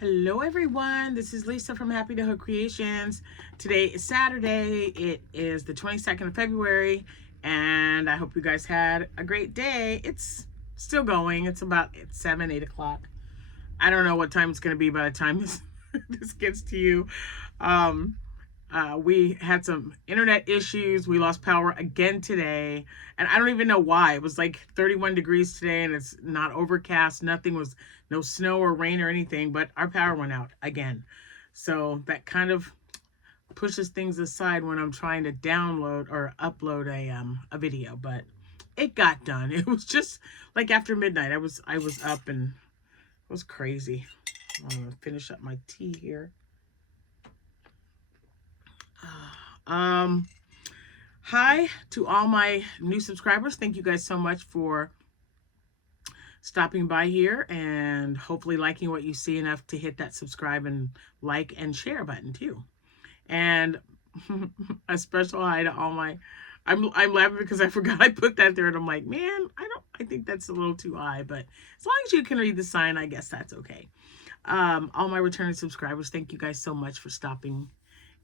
Hello everyone, this is Lisa from Happytohook Creations. Today is Saturday. It is the 22nd of February and I hope you guys had a great day. It's still going. It's about 7, 8 o'clock. I don't know what time it's going to be by the time this gets to you. We had some internet issues. We lost power again today. And I don't even know why. It was like 31 degrees today and it's not overcast. No snow or rain or anything, but our power went out again. So that kind of pushes things aside when I'm trying to download or upload a video, but it got done. It was just like after midnight. I was up and it was crazy. I'm gonna finish up my tea here. Hi to all my new subscribers. Thank you guys so much for stopping by here and hopefully liking what you see enough to hit that subscribe and like and share button too. And a special hi to all my, I'm laughing because I forgot I put that there and I'm like, man, I think that's a little too high, but as long as you can read the sign, I guess that's okay. All my returning subscribers, thank you guys so much for stopping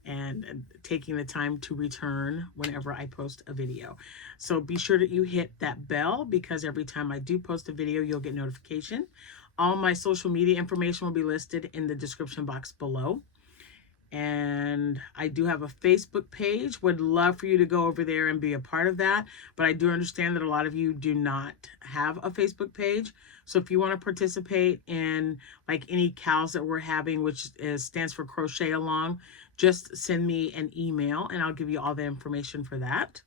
and taking the time to return whenever I post a video. So be sure that you hit that bell because every time I do post a video, you'll get notification. All my social media information will be listed in the description box below. And I do have a Facebook page. Would love for you to go over there and be a part of that. But I do understand that a lot of you do not have a Facebook page. So if you want to participate in like any cows that we're having, which stands for Crochet Along, just send me an email and I'll give you all the information for that.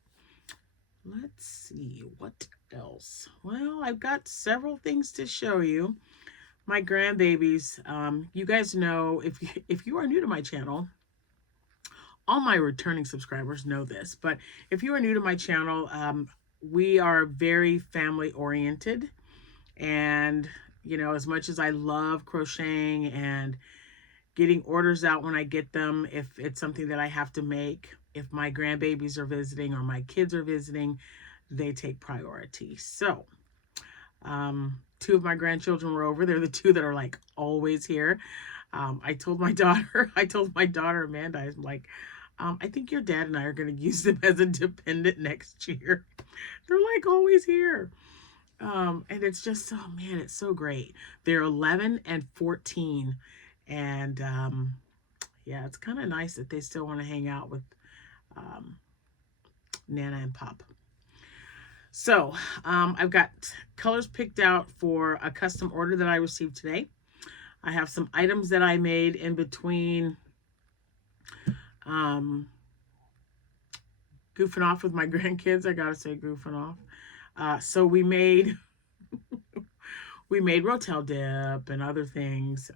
Let's see, what else? Well, I've got several things to show you. My grandbabies, you guys know, if you are new to my channel, all my returning subscribers know this, but if you are new to my channel, we are very family oriented. And, you know, as much as I love crocheting and getting orders out when I get them, if it's something that I have to make, if my grandbabies are visiting or my kids are visiting, they take priority. So, two of my grandchildren were over. They're the two that are like always here. I told my daughter Amanda, I'm like, I think your dad and I are going to use them as a dependent next year. They're like always here. And it's just, oh man, it's so great. They're 11 and 14. And yeah, it's kind of nice that they still want to hang out with Nana and Pop. So I've got colors picked out for a custom order that I received today. I have some items that I made in between goofing off with my grandkids. I gotta say goofing off. So we made Rotel dip and other things.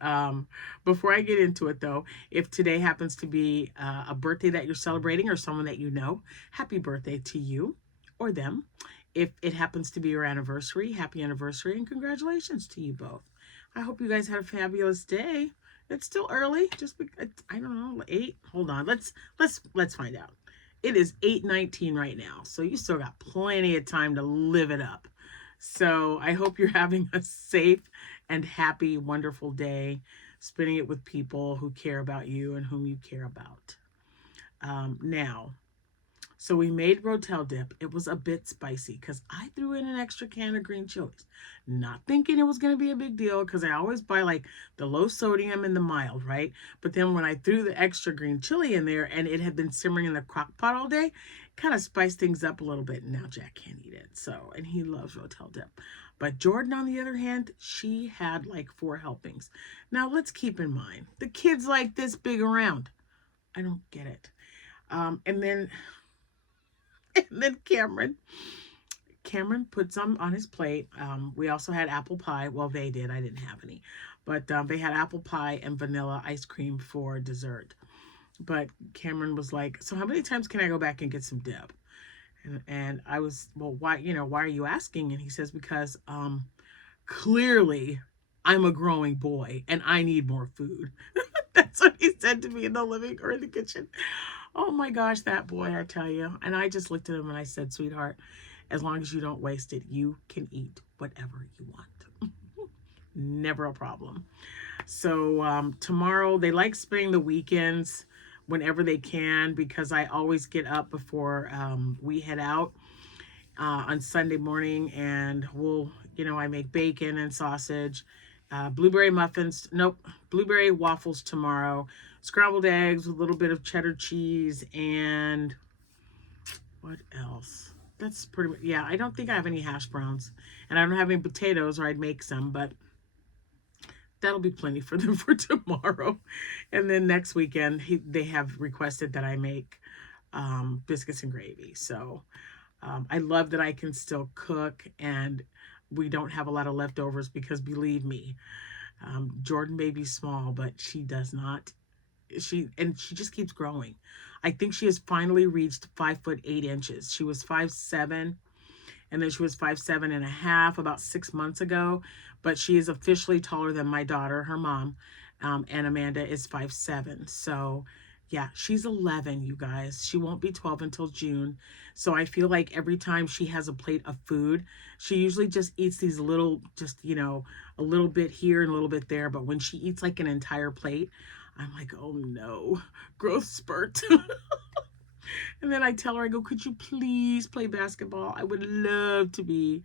Before I get into it though, if today happens to be a birthday that you're celebrating or someone that you know, happy birthday to you or them. If it happens to be your anniversary, happy anniversary and congratulations to you both. I hope you guys had a fabulous day. It's still early, just I don't know, 8. Hold on, let's find out. It is 8:19 right now, so you still got plenty of time to live it up. So I hope you're having a safe and happy, wonderful day, spending it with people who care about you and whom you care about. Now, so we made Rotel dip. It was a bit spicy because I threw in an extra can of green chilies, not thinking it was going to be a big deal because I always buy like the low sodium and the mild, right? But then when I threw the extra green chili in there and it had been simmering in the crock pot all day, kind of spiced things up a little bit. And now Jack can't eat it. So, and he loves Rotel dip. But Jordan, on the other hand, she had like 4 helpings. Now let's keep in mind, the kid's like this big around. I don't get it. And then Cameron put some on his plate. We also had apple pie. Well, they did. I didn't have any. But they had apple pie and vanilla ice cream for dessert. But Cameron was like, so how many times can I go back and get some dip? And I was, well, why are you asking? And he says, because clearly I'm a growing boy and I need more food. That's what he said to me in the living or in the kitchen. Oh my gosh, that boy, I tell you. And I just looked at him and I said, sweetheart, as long as you don't waste it, you can eat whatever you want. Never a problem. So tomorrow, they like spending the weekends whenever they can, because I always get up before we head out on Sunday morning, and I make bacon and sausage, blueberry muffins, nope, blueberry waffles tomorrow, scrambled eggs with a little bit of cheddar cheese, and what else? That's pretty much, yeah, I don't think I have any hash browns, and I don't have any potatoes, or I'd make some, but that'll be plenty for them for tomorrow. And then next weekend, they have requested that I make biscuits and gravy. So I love that I can still cook, and we don't have a lot of leftovers, because believe me, Jordan may be small, but she does not. She just keeps growing. I think she has finally reached 5'8". She was 5'7", and then she was 5'7.5" about 6 months ago. But she is officially taller than my daughter, her mom, and Amanda is 5'7". So yeah, she's 11, you guys. She won't be 12 until June. So I feel like every time she has a plate of food, she usually just eats these little, just, a little bit here and a little bit there. But when she eats like an entire plate, I'm like, oh no, growth spurt. And then I tell her, I go, could you please play basketball? I would love to be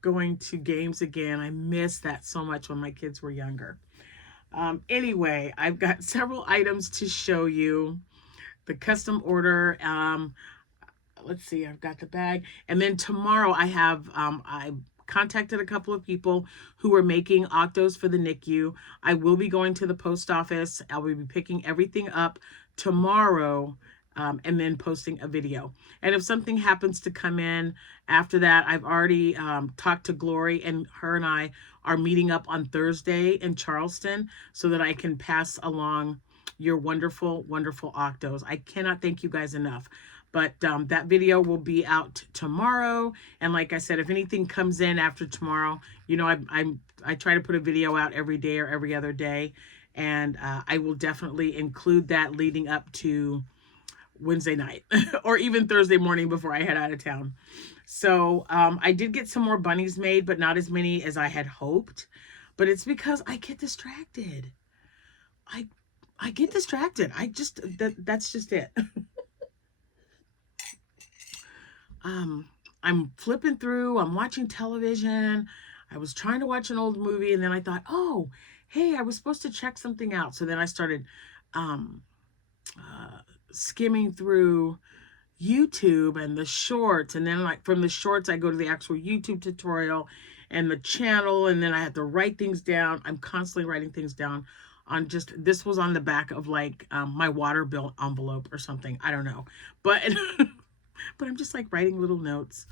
going to games again. I miss that so much when my kids were younger. Anyway, I've got several items to show you. The custom order, let's see, I've got the bag. And then tomorrow I contacted a couple of people who are making octos for the NICU. I will be going to the post office. I will be picking everything up tomorrow, and then posting a video. And if something happens to come in after that, I've already talked to Glory, and her and I are meeting up on Thursday in Charleston so that I can pass along your wonderful, wonderful octos. I cannot thank you guys enough. But that video will be out tomorrow. And like I said, if anything comes in after tomorrow, I try to put a video out every day or every other day. And I will definitely include that leading up to Wednesday night or even Thursday morning before I head out of town. So I did get some more bunnies made, but not as many as I had hoped. But it's because I get distracted. I get distracted. That's just it. I'm flipping through, I'm watching television. I was trying to watch an old movie, and then I thought, oh, hey, I was supposed to check something out. So then I started skimming through YouTube and the shorts, and then like from the shorts I go to the actual YouTube tutorial and the channel, and then I have to write things down. I'm constantly writing things down on this was on the back of like my water bill envelope or something, I don't know, but but I'm just like writing little notes,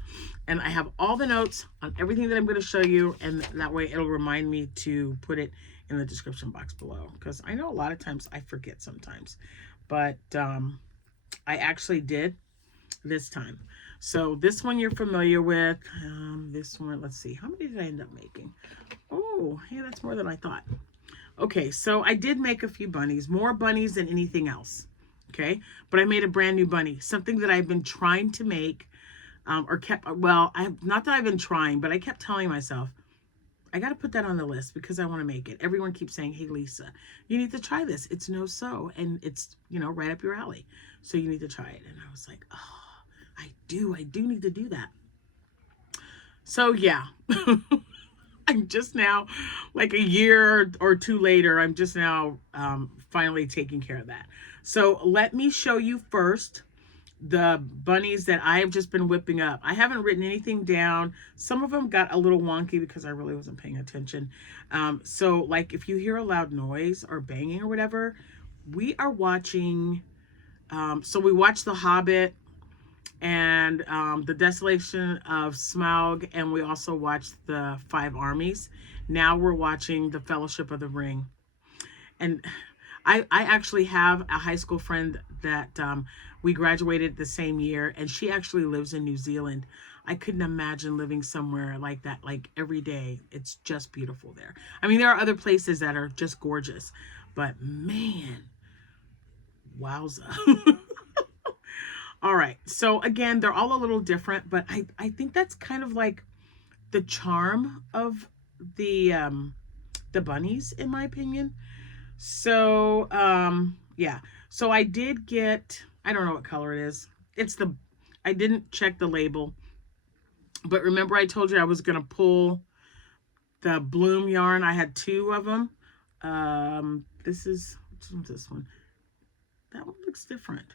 and I have all the notes on everything that I'm going to show you, and that way it'll remind me to put it in the description box below, because I know a lot of times I forget sometimes, but I actually did this time. So this one you're familiar with. This one, let's see, how many did I end up making? Oh, hey, that's more than I thought. Okay, so I did make a few bunnies, more bunnies than anything else. Okay, but I made a brand new bunny, something that I've been trying to make, not that I've been trying, but I kept telling myself, I got to put that on the list because I want to make it. Everyone keeps saying, hey, Lisa, you need to try this. It's no-sew, and it's, right up your alley. So you need to try it. And I was like, oh, I do need to do that. So yeah, I'm just now, like a year or two later, I'm just now finally taking care of that. So let me show you first the bunnies that I have just been whipping up. I haven't written anything down. Some of them got a little wonky because I really wasn't paying attention. So like if you hear a loud noise or banging or whatever, we are watching, so we watched The Hobbit and The Desolation of Smaug, and we also watched The Five Armies. Now we're watching The Fellowship of the Ring. And I actually have a high school friend that we graduated the same year, and she actually lives in New Zealand. I couldn't imagine living somewhere like that, like every day. It's just beautiful there. I mean, there are other places that are just gorgeous, but man, wowza. All right, so again, they're all a little different, but I think that's kind of like the charm of the the bunnies, in my opinion. So, yeah. So I did get, I don't know what color it is. I didn't check the label. But remember I told you I was going to pull the bloom yarn. I had 2 of them. Which one's this one? That one looks different.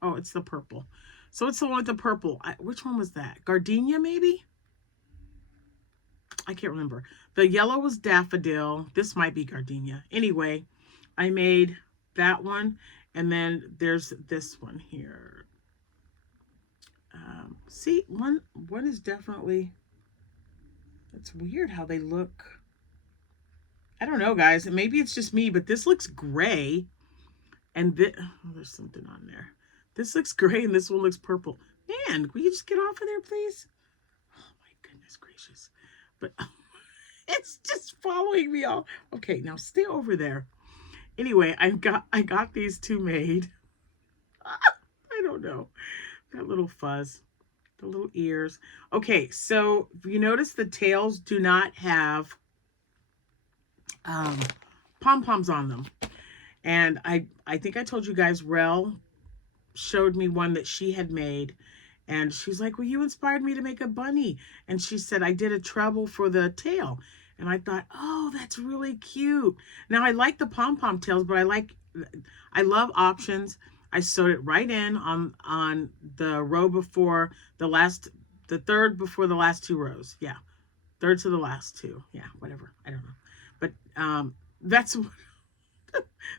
Oh, it's the purple. So it's the one with the purple. Which one was that? Gardenia, maybe? I can't remember. The yellow was daffodil. This might be gardenia. Anyway, I made that one. And then there's this one here. See, one is definitely... It's weird how they look. I don't know, guys. Maybe it's just me, but this looks gray. And oh, there's something on there. This looks gray and this one looks purple. Man, will you just get off of there, please? Oh, my goodness gracious. But it's just following me all. Okay, now stay over there. Anyway, I got these 2 made. I don't know. That little fuzz. The little ears. Okay, so you notice the tails do not have pom-poms on them. And I think I told you guys, Rel showed me one that she had made. And she's like, well, you inspired me to make a bunny. And she said, I did a treble for the tail. And I thought, oh, that's really cute. Now, I like the pom-pom tails, but I love options. I sewed it right in on the row before the third before the last 2 rows. Yeah, third to the last 2. Yeah, whatever. I don't know. But that's...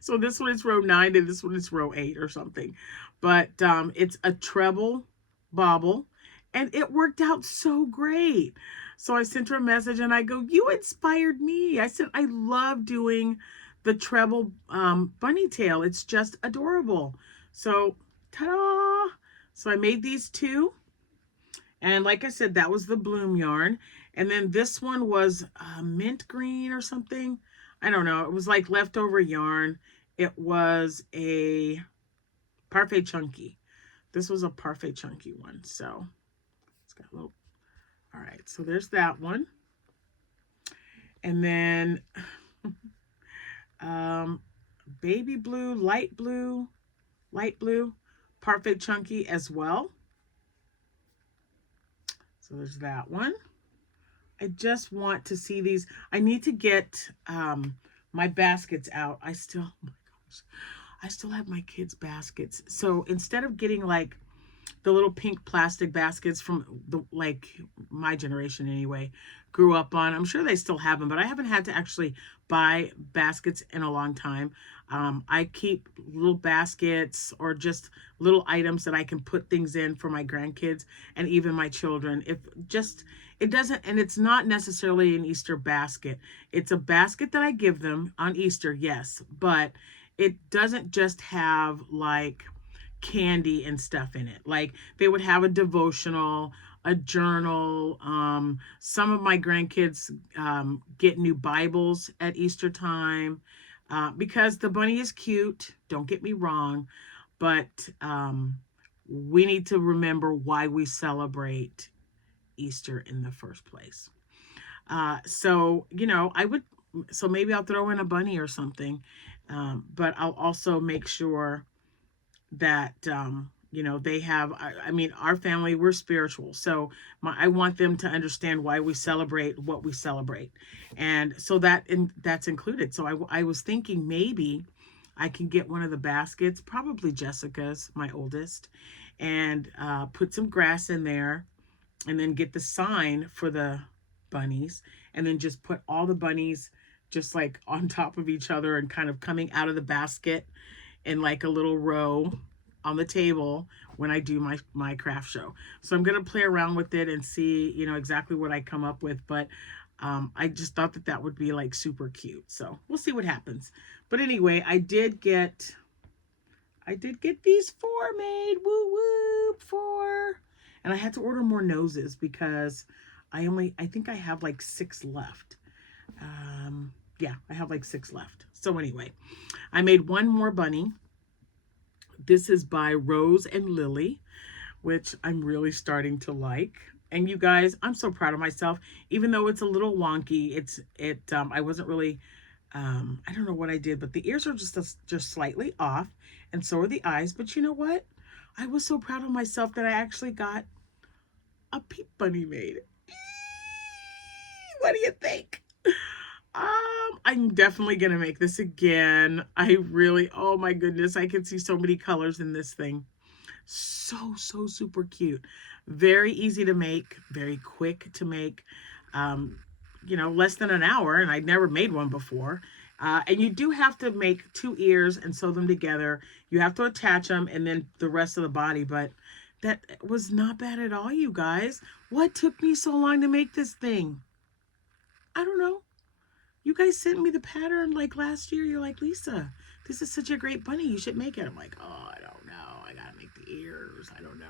So this one is row 9 and this one is row 8 or something. But it's a treble bobble and it worked out so great. So I sent her a message and I go, you inspired me. I said, I love doing the treble bunny tail. It's just adorable. So, ta-da! So I made these 2. And like I said, that was the bloom yarn. And then this one was mint green or something. I don't know. It was like leftover yarn. It was a Parfait Chunky. This was a Parfait Chunky one. So it's got a little... All right. So there's that one. And then baby blue, light blue, Parfait Chunky as well. So there's that one. I just want to see these. I need to get my baskets out. Oh my gosh, I still have my kids' baskets. So instead of getting like the little pink plastic baskets from like my generation anyway, grew up on, I'm sure they still have them, but I haven't had to actually buy baskets in a long time. I keep little baskets or just little items that I can put things in for my grandkids and even my children. It doesn't, and it's not necessarily an Easter basket. It's a basket that I give them on Easter, yes, but it doesn't just have like candy and stuff in it. Like they would have a devotional, a journal. Some of my grandkids get new Bibles at Easter time because the bunny is cute. Don't get me wrong, but we need to remember why we celebrate Easter in the first place. So, you know, so maybe I'll throw in a bunny or something, but I'll also make sure that, you know, they have, I mean, our family, we're spiritual. So I want them to understand why we celebrate what we celebrate. And so that's included. So I was thinking maybe I can get one of the baskets, probably Jessica's, my oldest, and put some grass in there and then get the sign for the bunnies and then just put all the bunnies just like on top of each other and kind of coming out of the basket in like a little row on the table when I do my craft show. So I'm going to play around with it and see, you know, exactly what I come up with. But I just thought that would be like super cute. So we'll see what happens. But anyway, I did get these 4 made. Woo woo, 4. And I had to order more noses because I think I have like 6 left. Yeah, I have like 6 left. So anyway, I made one more bunny. This is by Rose and Lily, which I'm really starting to like. And you guys, I'm so proud of myself. Even though it's a little wonky, I wasn't really, I don't know what I did, but the ears are just slightly off, and so are the eyes. But you know what? I was so proud of myself that I actually got a peep bunny made. What do you think? I'm definitely gonna make this again. Oh my goodness, I can see so many colors in this thing. So super cute. Very easy to make, very quick to make. Less than an hour, and I'd never made one before. And you do have to make 2 ears and sew them together. You have to attach them and then the rest of the body, but that was not bad at all, you guys. What took me so long to make this thing? I don't know. You guys sent me the pattern like last year. You're like, Lisa, this is such a great bunny. You should make it. I'm like, oh, I don't know. I got to make the ears. I don't know.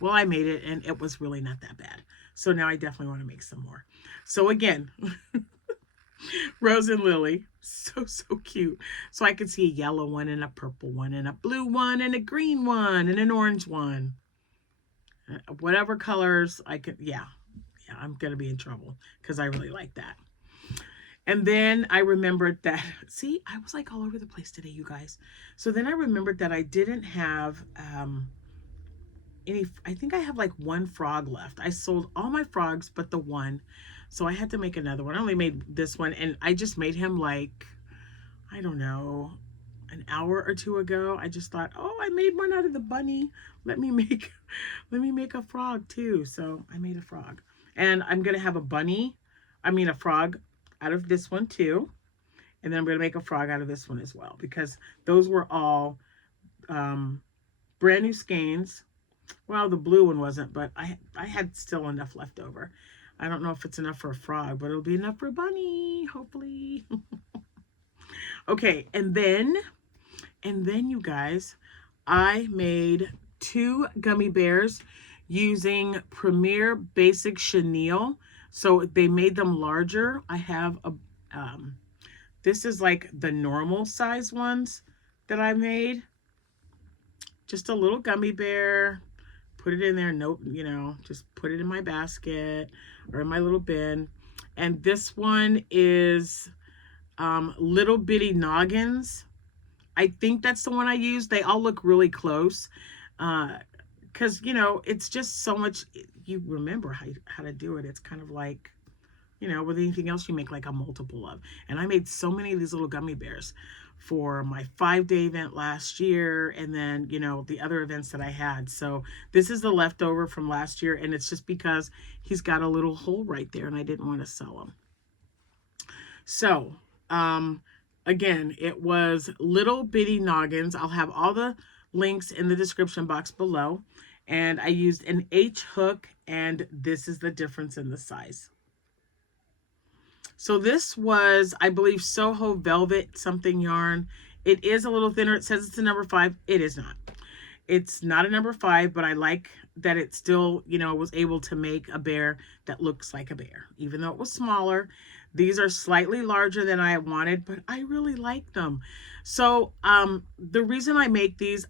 Well, I made it, and it was really not that bad. So now I definitely want to make some more. So again, Rose and Lily, so cute. So I could see a yellow one and a purple one and a blue one and a green one and an orange one. Whatever colors I could, yeah, I'm going to be in trouble because I really like that. And then I remembered that, see, I was like all over the place today, you guys. So then I remembered that I didn't have I think I have like 1 frog left. I sold all my frogs but the one. So I had to make another one. I only made this one, and I just made him like, I don't know, an hour or 2 ago. I just thought, oh, I made one out of the bunny. Let me make a frog too. So I made a frog. And I'm going to have a frog out of this one too. And then I'm going to make a frog out of this one as well, because those were all brand new skeins. Well, the blue one wasn't, but I had still enough left over. I don't know if it's enough for a frog, but it'll be enough for a bunny, hopefully. Okay, and then you guys, I made 2 gummy bears using Premier Basic Chenille. So they made them larger. I have this is like the normal size ones that I made. Just a little gummy bear. Put it in there. Nope, just put it in my basket or in my little bin. And this one is Little Bitty Noggins. I think that's the one I used. They all look really close. Because, it's just so much. You remember how to do it. It's kind of like, with anything else you make like a multiple of. And I made so many of these little gummy bears for my 5-day event last year, and then the other events that I had. So this is the leftover from last year, and it's just because he's got a little hole right there and I didn't want to sell him. So again, it was Little Bitty Noggins. I'll have all the links in the description box below. And I used an H hook, and this is the difference in the size. So this was, I believe, Soho Velvet something yarn. It is a little thinner. It says it's a number 5. It is not. It's not a number 5, but I like that it still, was able to make a bear that looks like a bear, even though it was smaller. These are slightly larger than I wanted, but I really like them. So the reason I make these,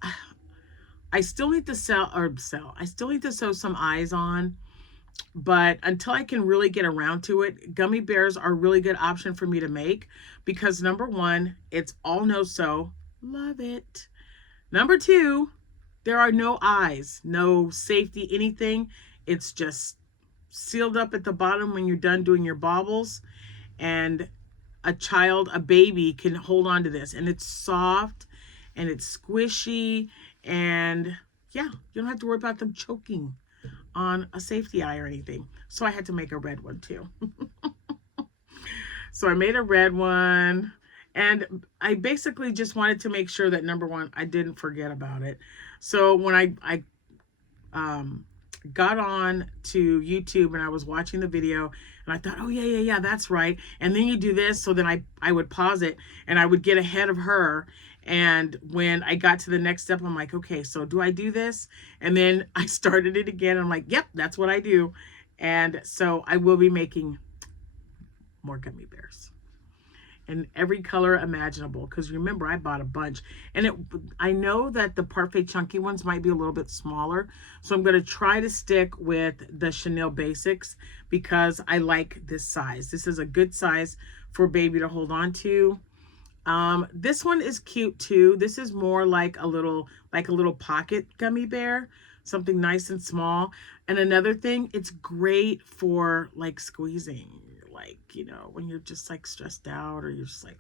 I still need to I still need to sew some eyes on. But until I can really get around to it, gummy bears are a really good option for me to make, because number 1, it's all no sew. Love it. Number 2, there are no eyes, no safety, anything. It's just sealed up at the bottom when you're done doing your baubles, and a baby can hold on to this, and it's soft and it's squishy, and yeah, you don't have to worry about them choking on a safety eye or anything. So I had to make a red one too. So I made a red one, and I basically just wanted to make sure that number 1, I didn't forget about it. So when I got on to YouTube and I was watching the video, and I thought, oh yeah, that's right. And then you do this. So then I would pause it and I would get ahead of her. And when I got to the next step, I'm like, okay, so do I do this? And then I started it again. I'm like, yep, that's what I do. And so I will be making more gummy bears. in every color imaginable. Because remember, I bought a bunch. And I know that the Parfait Chunky ones might be a little bit smaller. So I'm going to try to stick with the Chanel Basics because I like this size. This is a good size for baby to hold on to. This one is cute too. This is more like a little pocket gummy bear, something nice and small. And another thing, it's great for like squeezing, like, you know, when you're just like stressed out or you're just like,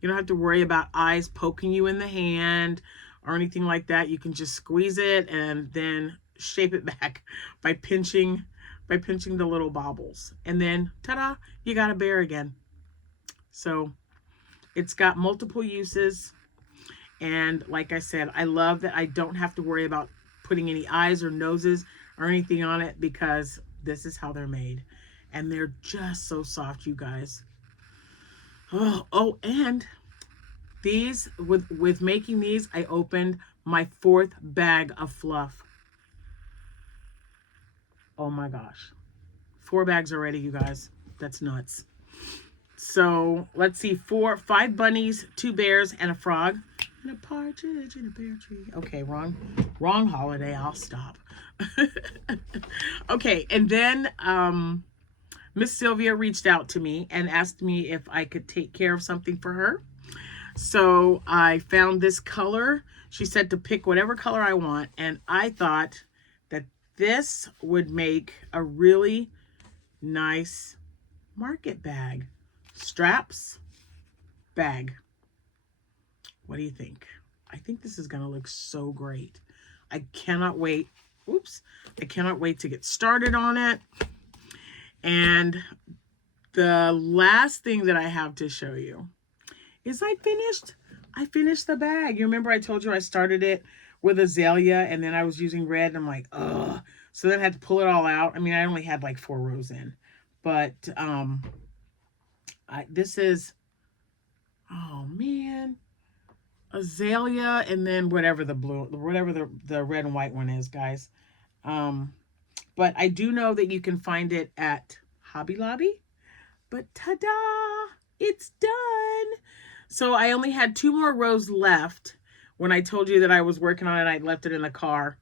you don't have to worry about eyes poking you in the hand or anything like that. You can just squeeze it and then shape it back by pinching the little bobbles. And then ta-da, you got a bear again. So it's got multiple uses. And like I said, I love that I don't have to worry about putting any eyes or noses or anything on it because this is how they're made. And they're just so soft, you guys. Oh, and these, with making these, I opened my 4th bag of fluff. Oh my gosh. 4 bags already, you guys. That's nuts. So let's see, 5 bunnies, 2 bears, and a frog, and a partridge in a pear tree. Okay, wrong holiday. I'll stop. Okay, and then Miss Sylvia reached out to me and asked me if I could take care of something for her. So I found this color. She said to pick whatever color I want, and I thought that this would make a really nice market bag. Straps, bag. What do you think? I think this is going to look so great. I cannot wait. Oops. I cannot wait to get started on it. And the last thing that I have to show you is I finished the bag. You remember I told you I started it with azalea and then I was using red and I'm like, ugh. So then I had to pull it all out. I mean, I only had like 4 rows in, but this is, oh man, azalea and then whatever the red and white one is, guys. But I do know that you can find it at Hobby Lobby. But ta-da, it's done. So I only had 2 more rows left when I told you that I was working on it. I left it in the car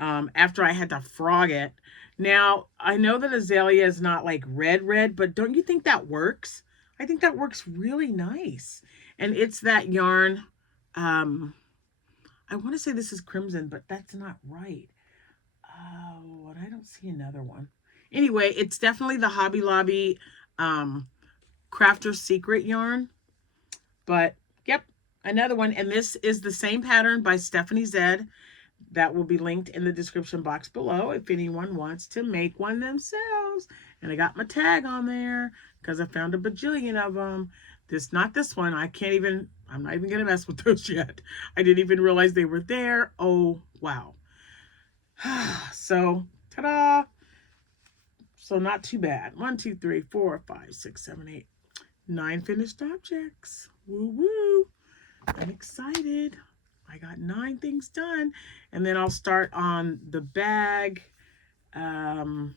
after I had to frog it. Now, I know that azalea is not like red, but don't you think that works? I think that works really nice. And it's that yarn. I want to say this is crimson, but that's not right. Oh, and I don't see another one. Anyway, it's definitely the Hobby Lobby Crafter's Secret yarn. But, yep, another one. And this is the same pattern by Stephanie Zed. That will be linked in the description box below if anyone wants to make one themselves. And I got my tag on there because I found a bajillion of them. Not this one. I'm not even going to mess with those yet. I didn't even realize they were there. Oh, wow. So, ta-da. So not too bad. 1, 2, 3, 4, 5, 6, 7, 8, 9 finished objects. Woo woo. I'm excited. I got 9 things done. And then I'll start on the bag. I'll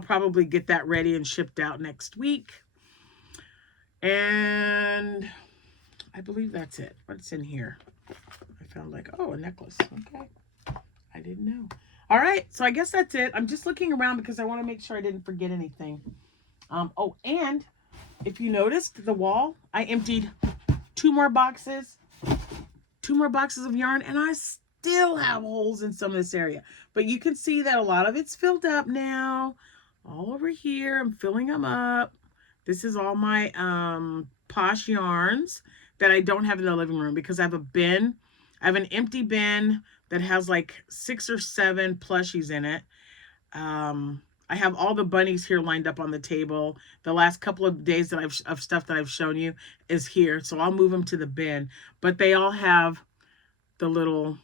probably get that ready and shipped out next week. And I believe that's it. What's in here? I found like, oh, a necklace. Okay. I didn't know. All right. So I guess that's it. I'm just looking around because I want to make sure I didn't forget anything. Oh, and if you noticed the wall, I emptied 2 more boxes of yarn, and I still have holes in some of this area. But you can see that a lot of it's filled up now. All over here, I'm filling them up. This is all my Posh yarns that I don't have in the living room because I have a bin. I have an empty bin that has like 6 or 7 plushies in it. I have all the bunnies here lined up on the table. The last couple of days that of stuff that I've shown you is here. So I'll move them to the bin. But they all have the little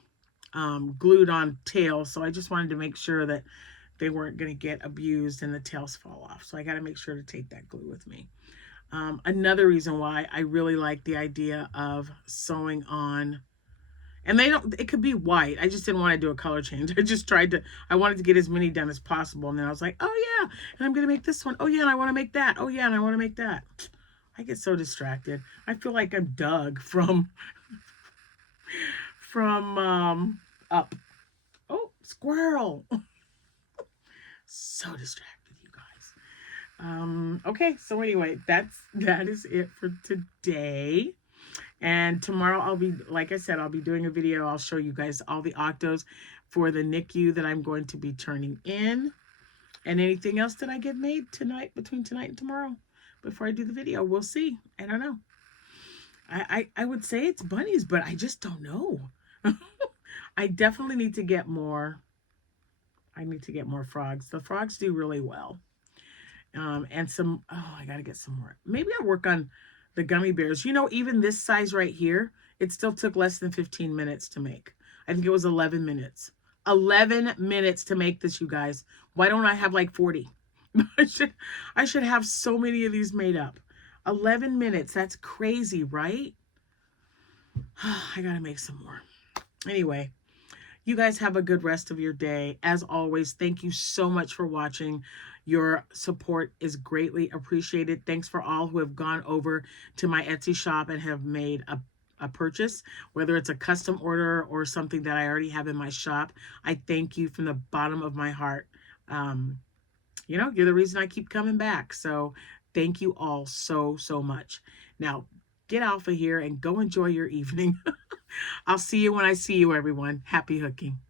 glued on tails. So I just wanted to make sure that they weren't going to get abused and the tails fall off. So I got to make sure to take that glue with me. Another reason why I really like the idea of sewing on, and it could be white. I just didn't want to do a color change. I wanted to get as many done as possible. And then I was like, oh yeah, and I'm going to make this one. Oh yeah, and I want to make that. Oh yeah, and I want to make that. I get so distracted. I feel like I'm Doug from Up. Oh, squirrel. So distracted, you guys. Okay, so anyway, that is it for today. And tomorrow I'll be, like I said, I'll be doing a video. I'll show you guys all the octos for the NICU that I'm going to be turning in. And anything else that I get made tonight, between tonight and tomorrow, before I do the video. We'll see. I don't know. I would say it's bunnies, but I just don't know. I definitely need to get more. I need to get more frogs. The frogs do really well. And some, oh, I got to get some more. Maybe I'll work on the gummy bears. You know, even this size right here, it still took less than 15 minutes to make. I think it was 11 minutes. 11 minutes to make this, you guys. Why don't I have like 40? I should have so many of these made up. 11 minutes. That's crazy, right? I got to make some more. Anyway, you guys have a good rest of your day. As always, thank you so much for watching. Your support is greatly appreciated. Thanks for all who have gone over to my Etsy shop and have made a purchase, whether it's a custom order or something that I already have in my shop. I thank you from the bottom of my heart. You know, you're the reason I keep coming back. So thank you all so, so much. Now, get off of here and go enjoy your evening. I'll see you when I see you, everyone. Happy hooking.